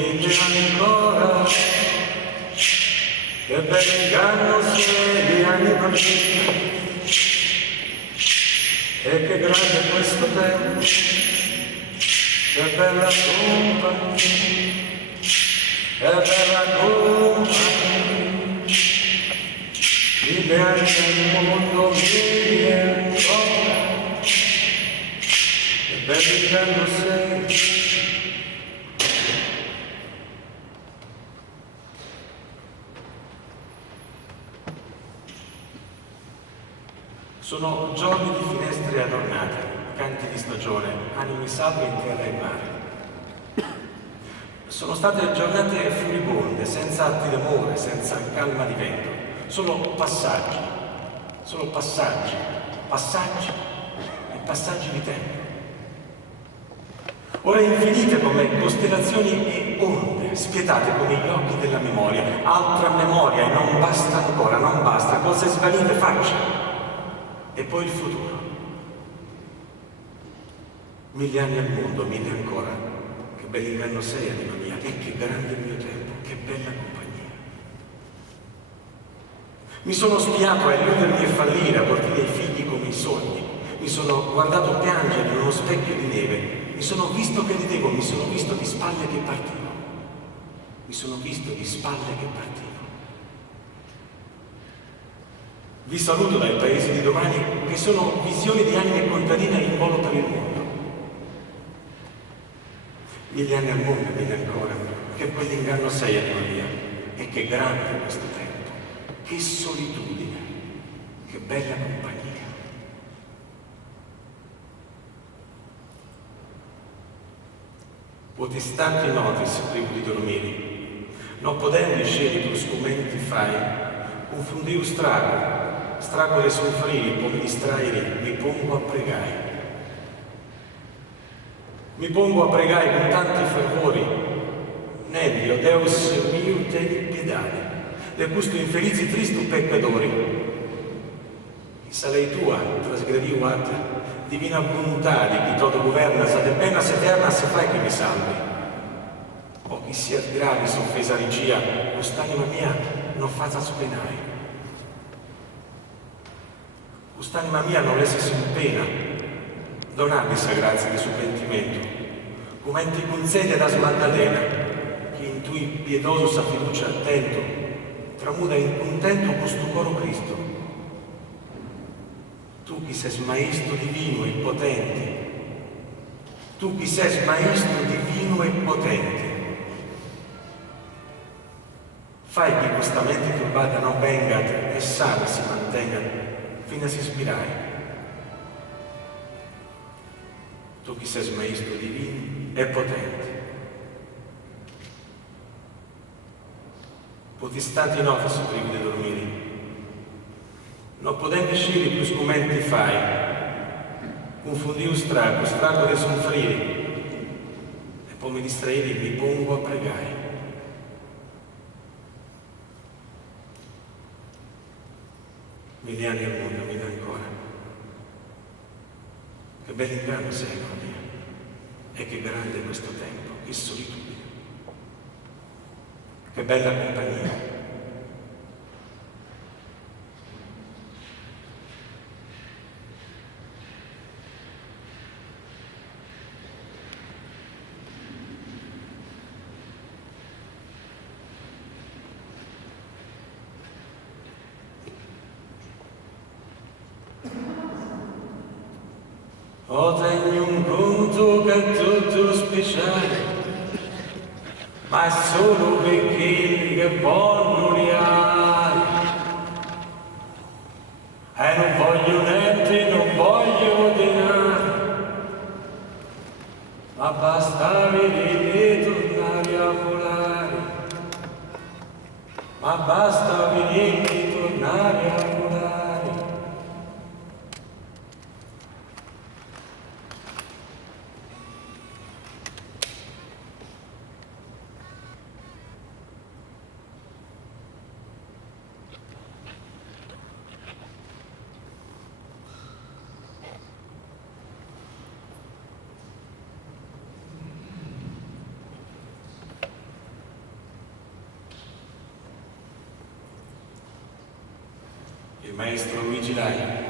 1000 ancora, che per inganno si anima mia, e che grande è questo tempo, che bella compagnia, che bella compagnia, 1000 anni nel mondo, 1000 ancora, che bello inganno sei. Sono giorni di finestre adornate, canti di stagione, animi salvi in terra e mare. Sono state giornate furibonde, senza atti d'amore, senza calma di vento, solo passaggi e passaggi di tempo. Ore infinite come costellazioni e onde, spietate come gli occhi della memoria, altra memoria e non basta ancora, non basta, cose svanite facce. E poi il futuro. 1000 anni al mondo, 1000 ancora. Che bell'inganno sei, anima mia, e che grande il mio tempo, che bella compagnia. Mi sono spiato a illudermi e fallire, a portare i figli come i sogni. Mi sono guardato piangere in uno specchio di neve. Mi sono visto che ridevo, mi sono visto di spalle che partivo. Mi sono visto di spalle che partivo. Vi saluto dai paesi di domani, che sono visioni di anime contadine in volo per il mondo. 1000 anni al mondo, 1000 ancora, che quell'inganno sei, anima mia, e che grande è questo tempo, che solitudine, che bella compagnia. Potestanti notis, tribu di dormire, non potendo scegli tu scumenti fai, confondiu strago le soffriri, poi mi distraere, mi pongo a pregare. Mi pongo a pregare con tanti fervori, Nevio, Deus mio, teni piedade, de custo infelici tristo peccatori. Chissà lei tua, trasgrediu ad divina volontà di chi todo governa, sa de penas eterna se fai che mi salvi. O chi sia gravi soffesa regia, quest'anima mia non faza spenare. Quest'anima mia non lesse in pena, donarmi sa grazia di suo pentimento, come ti concede da Maddalena, che in tui pietoso sa fiducia attento, tramuda in contento questo coro Cristo. Tu chi sei maestro divino e potente, tu chi sei maestro divino e potente, fai che questa mente turbata non venga e sana si mantenga fino a si ispirare. Tu chi sei maestro divino e potente. Potestanti notis, tribu di dormire, non potendo scire più scumenti fai, confondiu strago di soffrire, e poi mi distraeri mi pongo a pregare. Mille anni al mondo, 1000 ancora. Che bell'inganno sei, anima mia, e che grande è questo tempo, che solitudine, che bella compagnia. Ho tengo un conto che è tutto speciale, ma è solo per quelli che vogliono reale. E non voglio niente, non voglio denaro, ma basta vedere tornare a volare, ma basta vedere tornare a volare. Maestro Luigi Lai.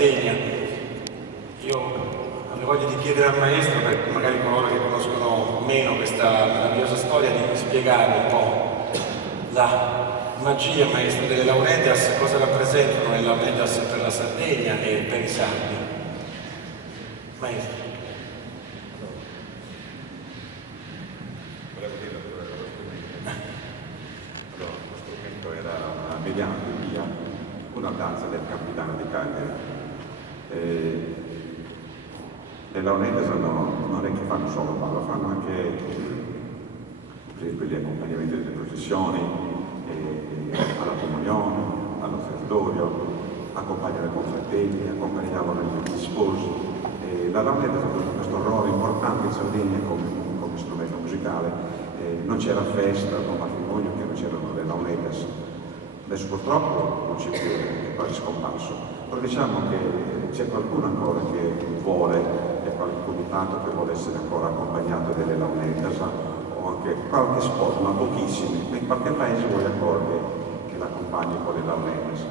Sardegna. Io avrei voglia di chiedere al maestro, per magari coloro che conoscono meno questa meravigliosa storia, di spiegare un po' la magia, maestro, delle Launedas, cosa rappresentano le Launedas per la Sardegna e per i sardi. Maestro. Lo strumento era una mediana via, una danza del capitano di Cagliari. Le Launedas non è che fanno solo ballo, fanno anche per esempio gli accompagnamenti delle processioni, alla comunione, all'offertorio, accompagnano i confratelli, accompagnavano gli sposi. La Launedda ha fatto questo ruolo importante in Sardegna come strumento musicale. Non c'era festa o matrimonio che non c'erano le Launeddas. Adesso purtroppo non c'è più, è quasi scomparso. Però diciamo che c'è qualcuno ancora che vuole, c'è qualche comitato che vuole essere ancora accompagnato delle Launeddas, o anche qualche sposo, ma pochissimi. In qualche paese vuole ancora che l'accompagni con le Launeddas.